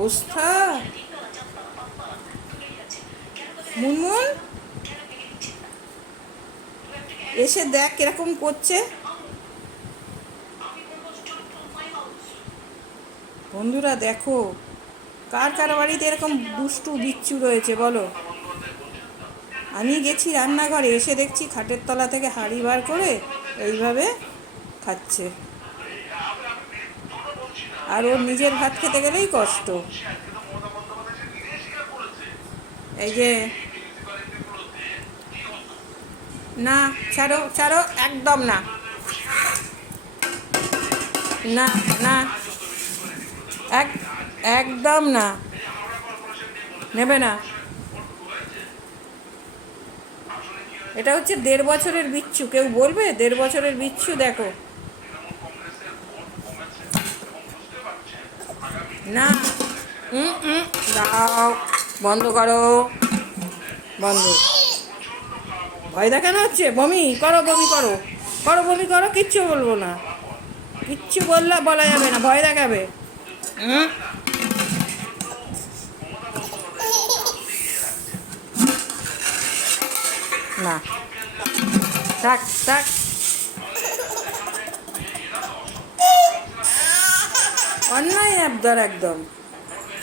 অবস্থা। মুনমুন এসে দেখ কিরকম করছে। বন্ধুরা দেখো, কার কার বাড়িতে এরকম দুষ্টু বিচ্ছু রয়েছে বলো। আমি গেছি রান্নাঘরে, এসে দেখছি খাটের তলা থেকে হাঁড়ি বার করে এইভাবে খাচ্ছে। আর ওর নিজের ভাত খেতে গেলেই কষ্ট। এই যে, না, ছাড়ো ছাড়ো, একদম না, না না, এক একদম না, নেবে না। এটা হচ্ছে 1.5 বছরের বিচ্ছু, কেউ বলবে 1.5 বছরের বিচ্ছু? দেখো না, দাও, বন্ধ করো, বন্ধ। ভয় দেখানো হচ্ছে, বমি করো, বমি করো, করো বমি করো, কিচ্ছু বলবো না, কিচ্ছু বললে বলা যাবে না, ভয় দেখাবে। না, থাক থাক, অন্যায় আবদার একদম।